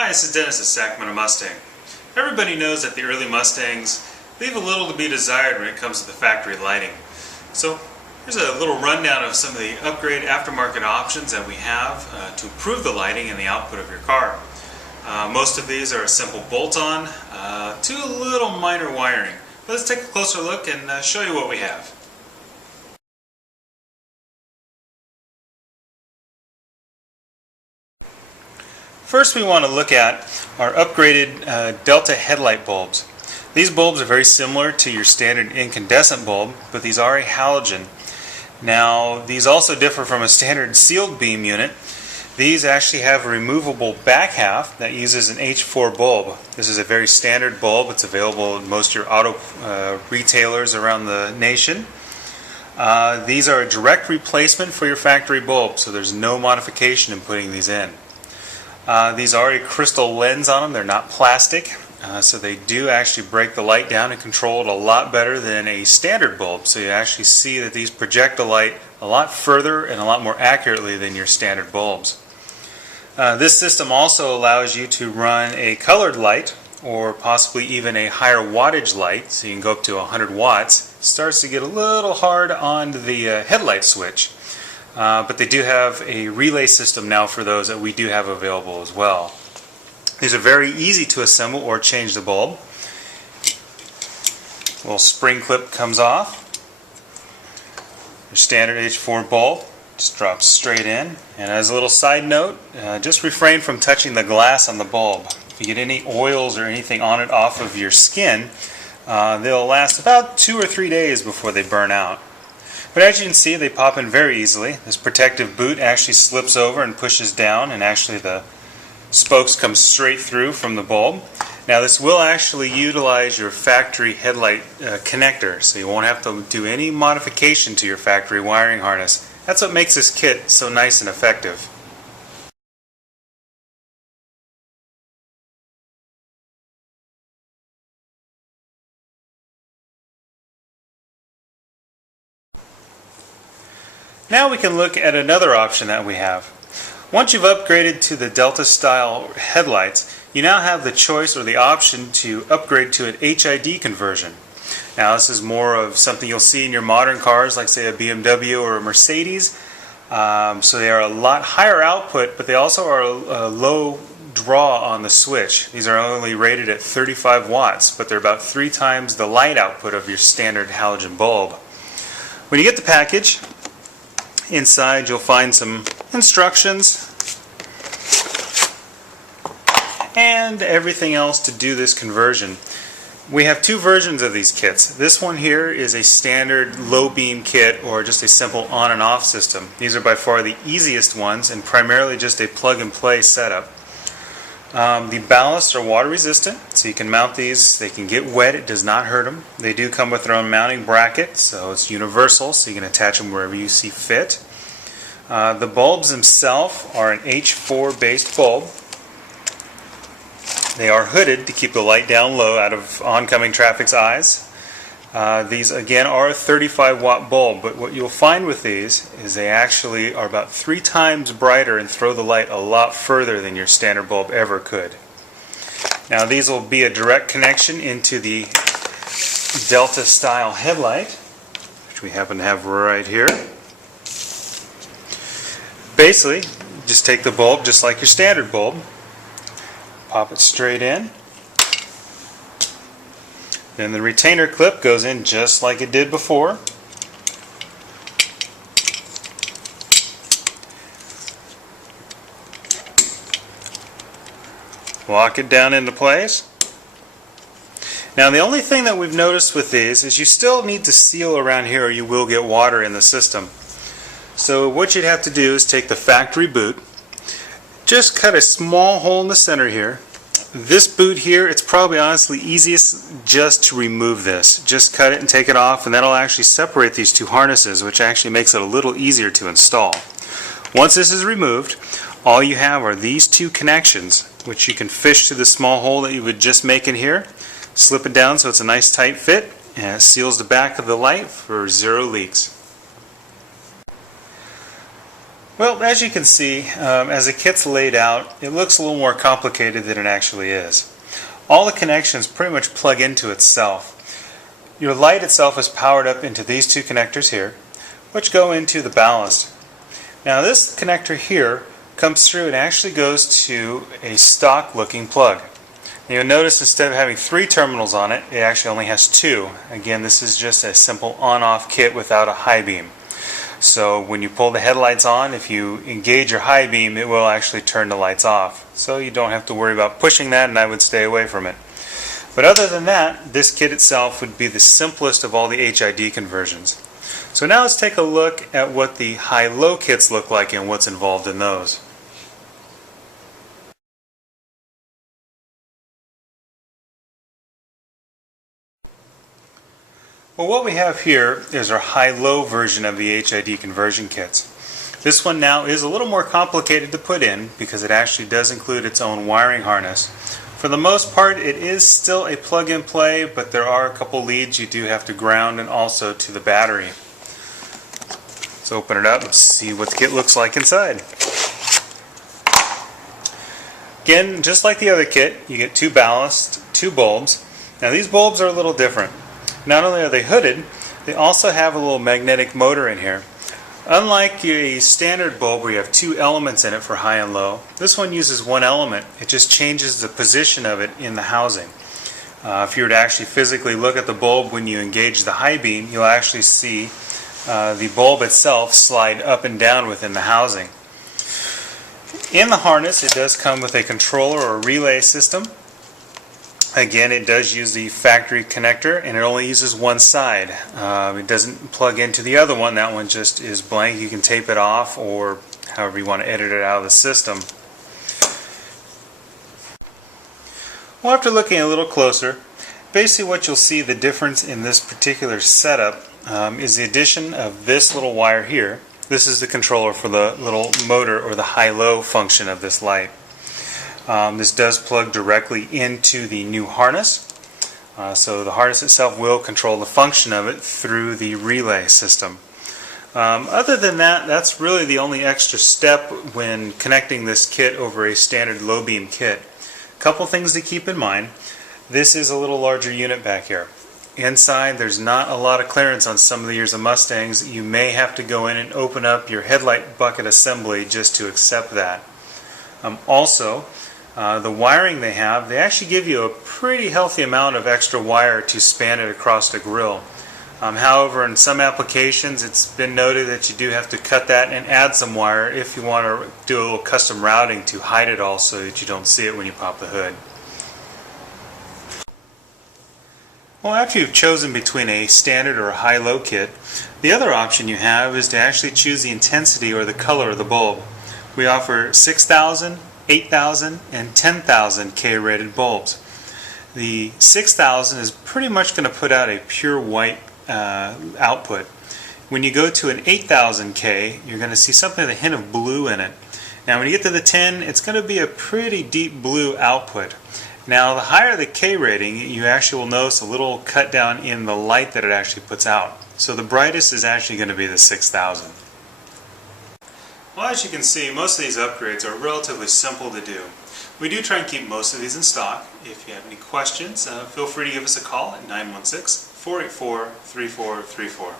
Hi, this is Dennis at Sacramento-Mustang. Everybody knows that the early Mustangs leave a little to be desired when it comes to the factory lighting. So here's a little rundown of some of the upgrade aftermarket options that we have to improve the lighting and the output of your car. Most of these are a simple bolt-on to a little minor wiring. But let's take a closer look and show you what we have. First, we want to look at our upgraded Delta headlight bulbs. These bulbs are very similar to your standard incandescent bulb, but these are a halogen. Now, these also differ from a standard sealed beam unit. These actually have a removable back half that uses an H.I.D bulb. This is a very standard bulb. It's available in most of your auto retailers around the nation. These are a direct replacement for your factory bulb, so there's no modification in putting these in. These are a crystal lens on them. They're not plastic, so they do actually break the light down and control it a lot better than a standard bulb. So you actually see that these project the light a lot further and a lot more accurately than your standard bulbs. This system also allows you to run a colored light or possibly even a higher wattage light, so you can go up to 100 watts. It starts to get a little hard on the headlight switch. But they do have a relay system now for those that we do have available as well. These are very easy to assemble or change the bulb. A little spring clip comes off. Your standard H.I.D bulb just drops straight in. And as a little side note, just refrain from touching the glass on the bulb. If you get any oils or anything on it off of your skin, they'll last about 2 or 3 days before they burn out. But as you can see, they pop in very easily. This protective boot actually slips over and pushes down, and actually the spokes come straight through from the bulb. Now this will actually utilize your factory headlight connector, so you won't have to do any modification to your factory wiring harness. That's what makes this kit so nice and effective. Now we can look at another option that we have. Once you've upgraded to the Delta style headlights, you now have the choice or the option to upgrade to an H.I.D conversion. Now this is more of something you'll see in your modern cars like say a BMW or a Mercedes. So they are a lot higher output, but they also are a low draw on the switch. These are only rated at 35 watts, but they're about 3 times the light output of your standard halogen bulb. When you get the package, inside you'll find some instructions and everything else to do this conversion. We have 2 versions of these kits. This one here is a standard low beam kit or just a simple on and off system. These are by far the easiest ones and primarily just a plug and play setup. The ballasts are water resistant, so you can mount these. They can get wet, it does not hurt them. They do come with their own mounting bracket, so it's universal, so you can attach them wherever you see fit. The bulbs themselves are an H.I.D based bulb. They are hooded to keep the light down low out of oncoming traffic's eyes. These again are a 35 watt bulb, but what you'll find with these is they actually are about 3 times brighter and throw the light a lot further than your standard bulb ever could. Now these will be a direct connection into the Delta style headlight, which we happen to have right here. Basically, just take the bulb just like your standard bulb, pop it straight in. Then the retainer clip goes in just like it did before. Lock it down into place. Now the only thing that we've noticed with these is you still need to seal around here or you will get water in the system. So what you'd have to do is take the factory boot, just cut a small hole in the center here. This boot here, it's probably honestly easiest just to remove this. Just cut it and take it off, and that'll actually separate these 2 harnesses, which actually makes it a little easier to install. Once this is removed, all you have are these 2 connections, which you can fish to the small hole that you would just make in here, slip it down so it's a nice tight fit, and it seals the back of the light for 0 leaks. Well, as you can see, as the kit's laid out, it looks a little more complicated than it actually is. All the connections pretty much plug into itself. Your light itself is powered up into these two connectors here, which go into the ballast. Now this connector here comes through and actually goes to a stock looking plug. You'll notice instead of having 3 terminals on it, it actually only has 2. Again, this is just a simple on-off kit without a high beam. So when you pull the headlights on, if you engage your high beam, it will actually turn the lights off. So you don't have to worry about pushing that, and I would stay away from it. But other than that, this kit itself would be the simplest of all the H.I.D conversions. So now let's take a look at what the high-low kits look like and what's involved in those. Well, what we have here is our high-low version of the H.I.D conversion kits. This one now is a little more complicated to put in because it actually does include its own wiring harness. For the most part, it is still a plug-and-play, but there are a couple leads you do have to ground and also to the battery. Let's open it up and see what the kit looks like inside. Again, just like the other kit, you get 2 ballast, 2 bulbs. Now these bulbs are a little different. Not only are they hooded, they also have a little magnetic motor in here. Unlike a standard bulb where you have 2 elements in it for high and low, this one uses 1 element. It just changes the position of it in the housing. If you were to actually physically look at the bulb when you engage the high beam, you'll actually see the bulb itself slide up and down within the housing. In the harness, it does come with a controller or relay system. Again, it does use the factory connector, and it only uses 1 side. It doesn't plug into the other one. That one just is blank. You can tape it off or however you want to edit it out of the system. Well, after looking a little closer, basically what you'll see the difference in this particular setup is the addition of this little wire here. This is the controller for the little motor or the high-low function of this light. This does plug directly into the new harness, so the harness itself will control the function of it through the relay system. Other than that, that's really the only extra step when connecting this kit over a standard low beam kit. A couple things to keep in mind. This is a little larger unit back here. Inside, there's not a lot of clearance on some of the years of Mustangs. You may have to go in and open up your headlight bucket assembly just to accept that. Also, the wiring they have, they actually give you a pretty healthy amount of extra wire to span it across the grill. However, in some applications, it's been noted that you do have to cut that and add some wire if you want to do a little custom routing to hide it all so that you don't see it when you pop the hood. Well, after you've chosen between a standard or a high-low kit, the other option you have is to actually choose the intensity or the color of the bulb. We offer 6,000, 8,000, and 10,000 K rated bulbs. The 6,000 is pretty much going to put out a pure white output. When you go to an 8,000 K, you're going to see something with a hint of blue in it. Now when you get to the 10, it's going to be a pretty deep blue output. Now the higher the K rating, you actually will notice a little cut down in the light that it actually puts out. So the brightest is actually going to be the 6,000. Well, as you can see, most of these upgrades are relatively simple to do. We do try and keep most of these in stock. If you have any questions, feel free to give us a call at 916-484-3434.